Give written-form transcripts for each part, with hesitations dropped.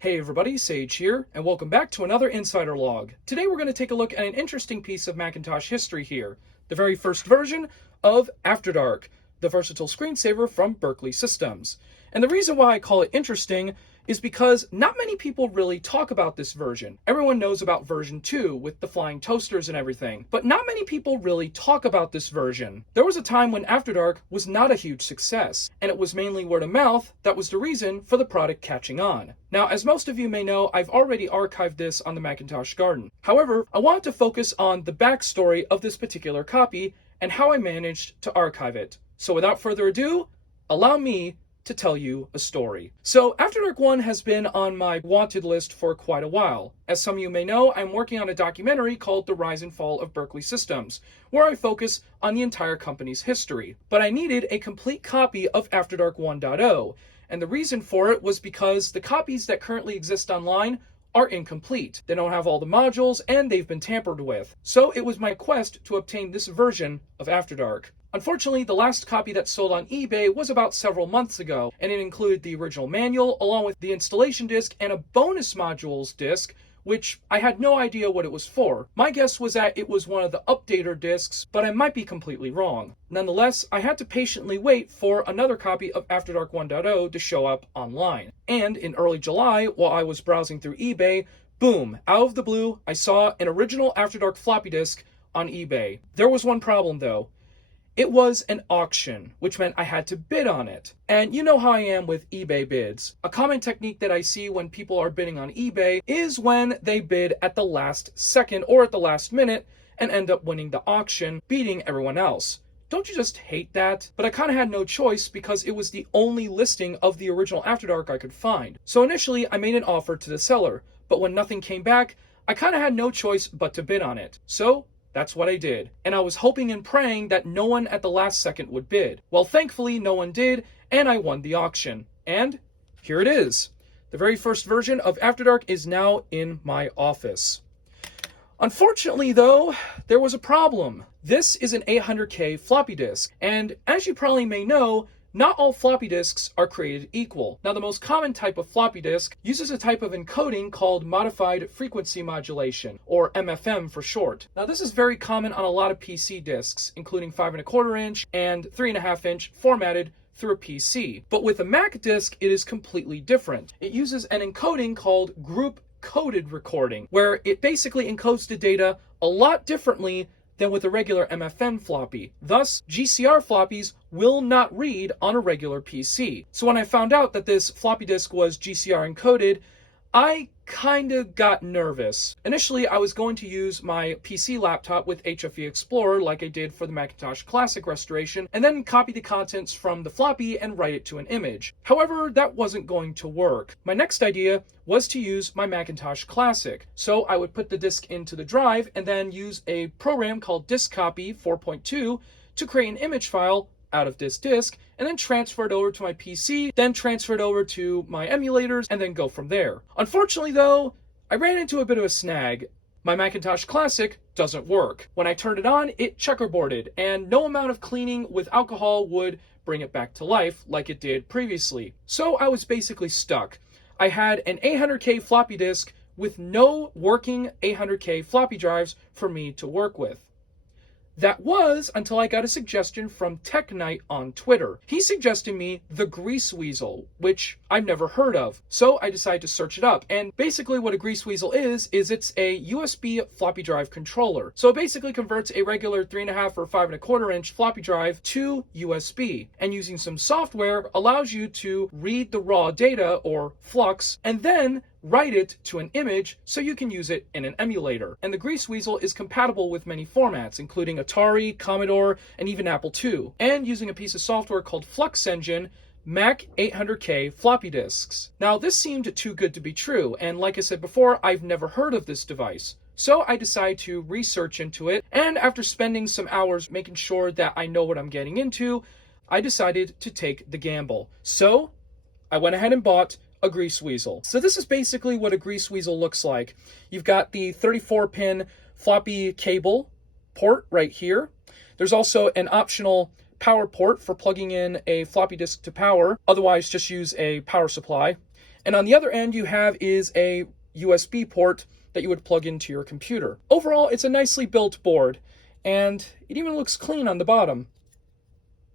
Hey everybody, Sage here, and welcome back to another Insider Log. Today we're going to take a look at an interesting piece of Macintosh history here, the very first version of After Dark, the versatile screensaver from Berkeley Systems. And the reason why I call it interesting is because not many people really talk about this version. Everyone knows about version 2 with the flying toasters and everything, but not many people really talk about this version. There was a time when After Dark was not a huge success, and it was mainly word of mouth that was the reason for the product catching on. Now, as most of you may know, I've already archived this on the Macintosh Garden. However, I wanted to focus on the backstory of this particular copy and how I managed to archive it. So without further ado, allow me to tell you a story. So After Dark 1 has been on my wanted list for quite a while. As some of you may know, I'm working on a documentary called The Rise and Fall of Berkeley Systems, where I focus on the entire company's history. But I needed a complete copy of After Dark 1.0, and the reason for it was because the copies that currently exist online are incomplete. They don't have all the modules, and they've been tampered with. So it was my quest to obtain this version of After Dark. Unfortunately, the last copy that sold on eBay was about several months ago, and it included the original manual along with the installation disc and a bonus modules disc, which I had no idea what it was for. My guess was that it was one of the updater discs, but I might be completely wrong. Nonetheless, I had to patiently wait for another copy of After Dark 1.0 to show up online. And in early July, while I was browsing through eBay, boom, out of the blue, I saw an original After Dark floppy disk on eBay. There was one problem though. It was an auction, which meant I had to bid on it. And you know how I am with eBay bids. A common technique that I see when people are bidding on eBay is when they bid at the last second or at the last minute and end up winning the auction, beating everyone else. Don't you just hate that? But I kind of had no choice because it was the only listing of the original After Dark I could find. So initially I made an offer to the seller, but when nothing came back, I kind of had no choice but to bid on it. So that's what I did, and I was hoping and praying that no one at the last second would bid. Well, thankfully, no one did, and I won the auction. And here it is. The very first version of After Dark is now in my office. Unfortunately, though, there was a problem. This is an 800K floppy disk, and as you probably may know, not all floppy disks are created equal. Now, the most common type of floppy disk uses a type of encoding called modified frequency modulation, or MFM for short. Now, this is very common on a lot of PC disks, including 5¼ inch and 3½ inch formatted through a PC. But with a Mac disk, it is completely different. It uses an encoding called group coded recording, where it basically encodes the data a lot differently than with a regular MFM floppy. Thus, GCR floppies will not read on a regular PC. So when I found out that this floppy disk was GCR encoded, I kinda got nervous. Initially, I was going to use my PC laptop with HFE Explorer like I did for the Macintosh Classic restoration, and then copy the contents from the floppy and write it to an image. However, that wasn't going to work. My next idea was to use my Macintosh Classic. So I would put the disk into the drive and then use a program called Disk Copy 4.2 to create an image file out of this disk, and then transfer it over to my PC, then transfer it over to my emulators, and then go from there. Unfortunately though, I ran into a bit of a snag. My Macintosh Classic doesn't work. When I turned it on, it checkerboarded, and no amount of cleaning with alcohol would bring it back to life like it did previously. So I was basically stuck. I had an 800K floppy disk with no working 800K floppy drives for me to work with. That was until I got a suggestion from Tech Knight on Twitter. He suggested me the Grease Weasel, which I've never heard of. So I decided to search it up. And basically what a Grease Weasel is it's a USB floppy drive controller. So it basically converts a regular 3½ or 5¼ inch floppy drive to USB. And using some software allows you to read the raw data, or flux, and then write it to an image so you can use it in an emulator. And the Grease Weasel is compatible with many formats, including Atari, Commodore, and even Apple II. And using a piece of software called Flux Engine, Mac 800K floppy disks. Now, this seemed too good to be true, and like I said before, I've never heard of this device. So I decided to research into it, and after spending some hours making sure that I know what I'm getting into, I decided to take the gamble. So I went ahead and bought a Grease Weasel. So this is basically what a Grease Weasel looks like. You've got the 34-pin floppy cable port right here. There's also an optional power port for plugging in a floppy disk to power. Otherwise, just use a power supply. And on the other end you have is a USB port that you would plug into your computer. Overall, it's a nicely built board, and it even looks clean on the bottom.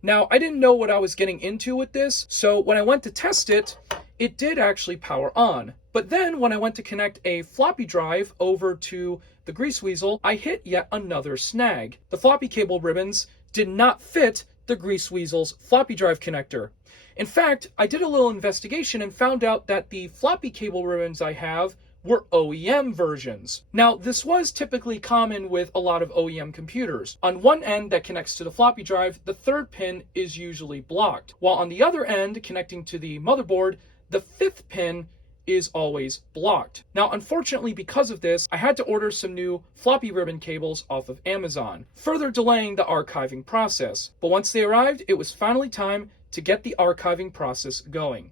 Now, I didn't know what I was getting into with this, so when I went to test it, it did actually power on. But then when I went to connect a floppy drive over to the grease weasel, I hit yet another snag. The floppy cable ribbons did not fit the grease weasel's floppy drive connector. In fact, I did a little investigation and found out that the floppy cable ribbons I have were OEM versions. Now, this was typically common with a lot of OEM computers. On one end that connects to the floppy drive, the third pin is usually blocked, while on the other end, connecting to the motherboard, the fifth pin is always blocked. Now, unfortunately, because of this, I had to order some new floppy ribbon cables off of Amazon, further delaying the archiving process. But once they arrived, it was finally time to get the archiving process going.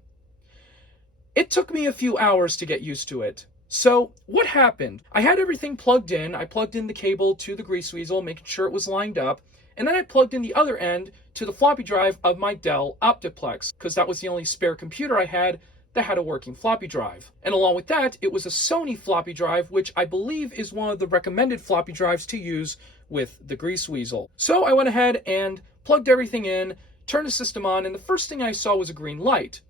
It took me a few hours to get used to it. So what happened? I had everything plugged in. I plugged in the cable to the grease weasel, making sure it was lined up. And then I plugged in the other end to the floppy drive of my Dell Optiplex, because that was the only spare computer I had that had a working floppy drive. And along with that, it was a Sony floppy drive, which I believe is one of the recommended floppy drives to use with the grease weasel. So I went ahead and plugged everything in, turned the system on, and the first thing I saw was a green light.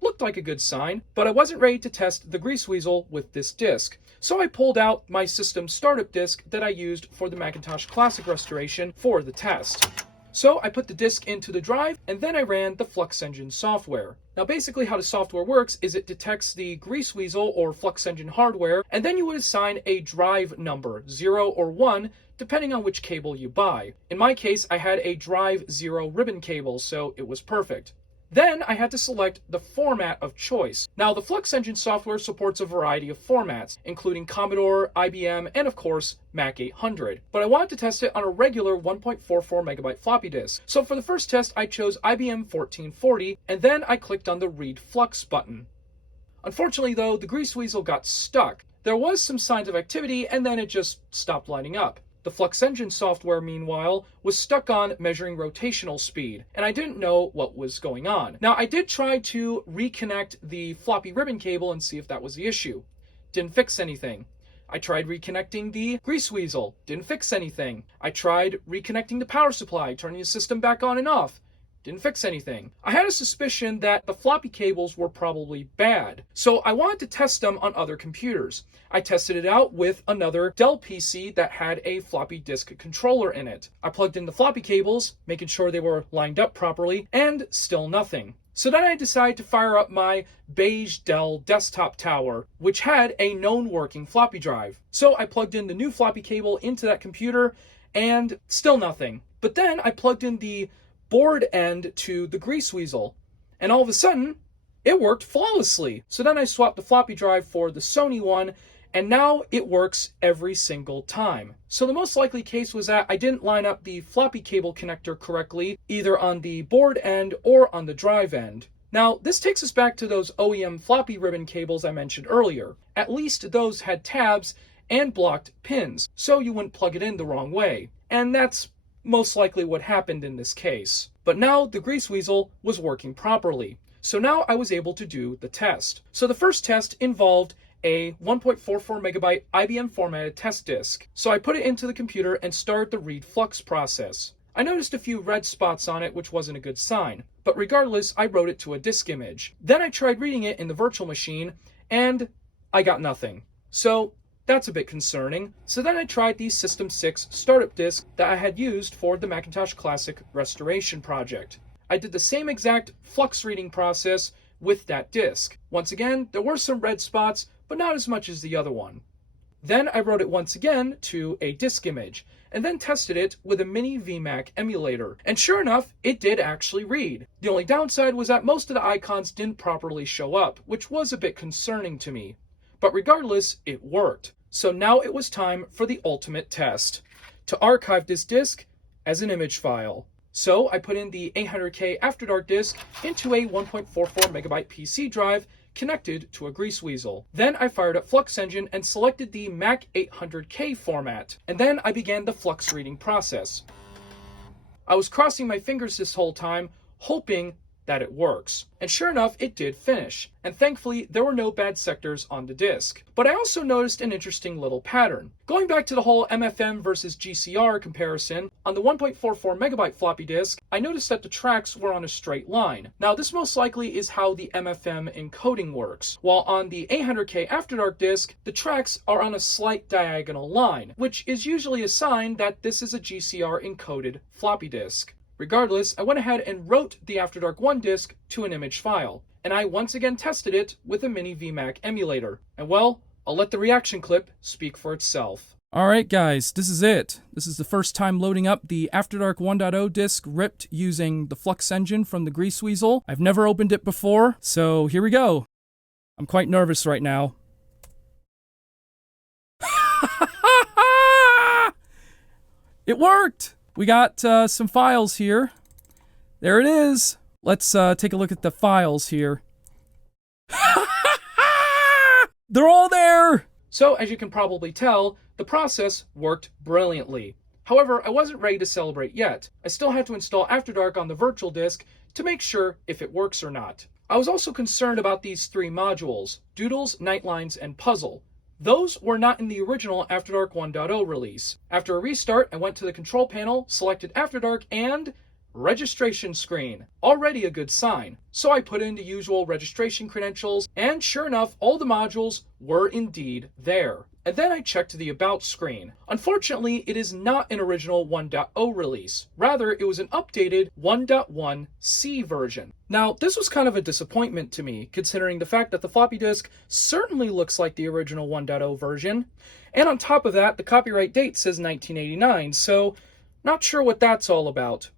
Looked like a good sign, but I wasn't ready to test the grease weasel with this disk. So I pulled out my system startup disk that I used for the Macintosh Classic restoration for the test. So I put the disk into the drive, and then I ran the Flux Engine software. Now basically how the software works is it detects the grease weasel or Flux Engine hardware, and then you would assign a drive number, 0 or 1, depending on which cable you buy. In my case, I had a drive 0 ribbon cable, so it was perfect. Then I had to select the format of choice. Now, the Flux Engine software supports a variety of formats, including Commodore, IBM, and of course, Mac 800. But I wanted to test it on a regular 1.44 megabyte floppy disk. So for the first test, I chose IBM 1440, and then I clicked on the Read Flux button. Unfortunately, though, the grease weasel got stuck. There was some signs of activity, and then it just stopped lighting up. The Flux Engine software, meanwhile, was stuck on measuring rotational speed, and I didn't know what was going on. Now, I did try to reconnect the floppy ribbon cable and see if that was the issue. Didn't fix anything. I tried reconnecting the grease weasel. Didn't fix anything. I tried reconnecting the power supply, turning the system back on and off. Didn't fix anything. I had a suspicion that the floppy cables were probably bad, so I wanted to test them on other computers. I tested it out with another Dell PC that had a floppy disk controller in it. I plugged in the floppy cables, making sure they were lined up properly, and still nothing. So then I decided to fire up my beige Dell desktop tower, which had a known working floppy drive. So I plugged in the new floppy cable into that computer, and still nothing. But then I plugged in the board end to the grease weasel, and all of a sudden it worked flawlessly. So then I swapped the floppy drive for the Sony one, and now it works every single time. So the most likely case was that I didn't line up the floppy cable connector correctly, either on the board end or on the drive end. Now, this takes us back to those OEM floppy ribbon cables I mentioned earlier. At least those had tabs and blocked pins, so you wouldn't plug it in the wrong way. And that's most likely what happened in this case. But now the grease weasel was working properly. So now I was able to do the test. So the first test involved a 1.44 megabyte IBM formatted test disk. So I put it into the computer and started the read flux process. I noticed a few red spots on it, which wasn't a good sign. But regardless, I wrote it to a disk image. Then I tried reading it in the virtual machine, and I got nothing. So that's a bit concerning. So then I tried the System 6 startup disk that I had used for the Macintosh Classic restoration project. I did the same exact flux reading process with that disk. Once again, there were some red spots, but not as much as the other one. Then I wrote it once again to a disk image, and then tested it with a mini VMAC emulator. And sure enough, it did actually read. The only downside was that most of the icons didn't properly show up, which was a bit concerning to me. But regardless, it worked. So now it was time for the ultimate test, to archive this disk as an image file. So I put in the 800K After Dark disk into a 1.44 megabyte PC drive connected to a grease weasel. Then I fired up Flux Engine and selected the Mac 800K format, and then I began the flux reading process. I was crossing my fingers this whole time, hoping that it works. And sure enough, it did finish. And thankfully, there were no bad sectors on the disk. But I also noticed an interesting little pattern. Going back to the whole MFM versus GCR comparison, on the 1.44 megabyte floppy disk, I noticed that the tracks were on a straight line. Now, this most likely is how the MFM encoding works, while on the 800K After Dark disk, the tracks are on a slight diagonal line, which is usually a sign that this is a GCR encoded floppy disk. Regardless, I went ahead and wrote the After Dark 1 disk to an image file, and I once again tested it with a mini VMAC emulator. And well, I'll let the reaction clip speak for itself. Alright guys, this is it. This is the first time loading up the After Dark 1.0 disk ripped using the Flux engine from the Grease Weasel. I've never opened it before, so here we go. I'm quite nervous right now. It worked! We got some files here. There it is. Let's take a look at the files here. They're all there! So, as you can probably tell, the process worked brilliantly. However, I wasn't ready to celebrate yet. I still had to install After Dark on the virtual disk to make sure if it works or not. I was also concerned about these three modules, Doodles, Nightlines, and Puzzle. Those were not in the original After Dark 1.0 release. After a restart, I went to the control panel, selected After Dark, and registration screen. Already a good sign. So I put in the usual registration credentials, and sure enough, all the modules were indeed there. And then I checked the About screen. Unfortunately, it is not an original 1.0 release. Rather, it was an updated 1.1c version. Now, this was kind of a disappointment to me, considering the fact that the floppy disk certainly looks like the original 1.0 version. And on top of that, the copyright date says 1989, so not sure what that's all about.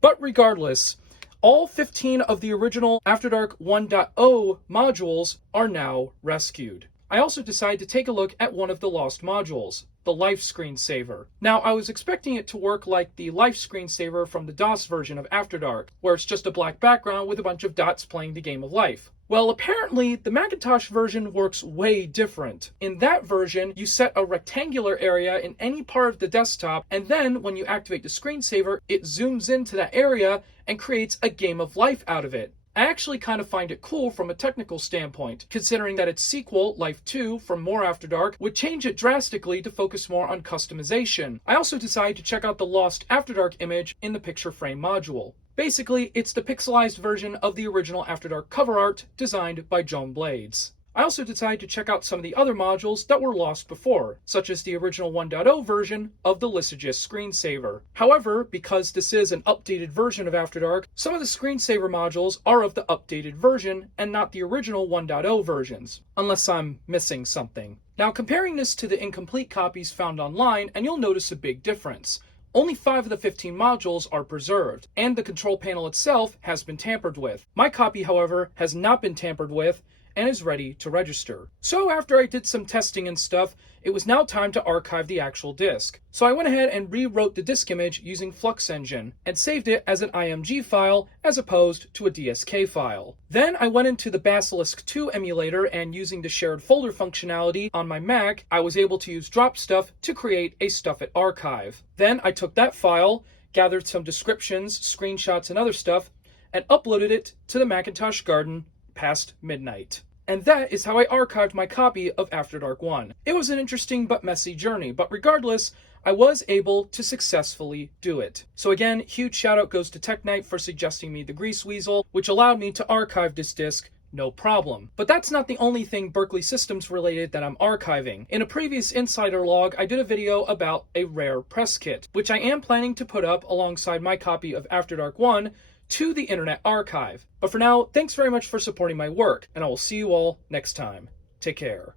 But regardless, all 15 of the original After Dark 1.0 modules are now rescued. I also decided to take a look at one of the lost modules, the Life Screensaver. Now, I was expecting it to work like the Life Screensaver from the DOS version of After Dark, where it's just a black background with a bunch of dots playing the game of life. Well, apparently, the Macintosh version works way different. In that version, you set a rectangular area in any part of the desktop, and then when you activate the screensaver, it zooms into that area and creates a game of life out of it. I actually kind of find it cool from a technical standpoint, considering that its sequel, Life 2, from More After Dark, would change it drastically to focus more on customization. I also decided to check out the lost After Dark image in the picture frame module. Basically, it's the pixelized version of the original After Dark cover art designed by Joan Blades. I also decided to check out some of the other modules that were lost before, such as the original 1.0 version of the Lysogist screensaver. However, because this is an updated version of After Dark, some of the screensaver modules are of the updated version and not the original 1.0 versions, unless I'm missing something. Now, comparing this to the incomplete copies found online, and you'll notice a big difference. Only 5 of the 15 modules are preserved, and the control panel itself has been tampered with. My copy, however, has not been tampered with, and is ready to register. So after I did some testing and stuff, it was now time to archive the actual disk. So I went ahead and rewrote the disk image using Flux engine and saved it as an IMG file as opposed to a DSK file. Then I went into the Basilisk 2 emulator, and using the shared folder functionality on my Mac, I was able to use drop stuff to create a Stuff It archive. Then I took that file, gathered some descriptions, screenshots, and other stuff, and uploaded it to the Macintosh Garden past midnight. And that is how I archived my copy of After Dark 1. It was an interesting but messy journey, but regardless, I was able to successfully do it. So again, huge shout out goes to Tech Knight for suggesting me the Grease Weasel, which allowed me to archive this disk no problem. But that's not the only thing Berkeley Systems related that I'm archiving. In a previous Insider log, I did a video about a rare press kit, which I am planning to put up alongside my copy of After Dark 1 to the Internet Archive. But for now, thanks very much for supporting my work, and I will see you all next time. Take care.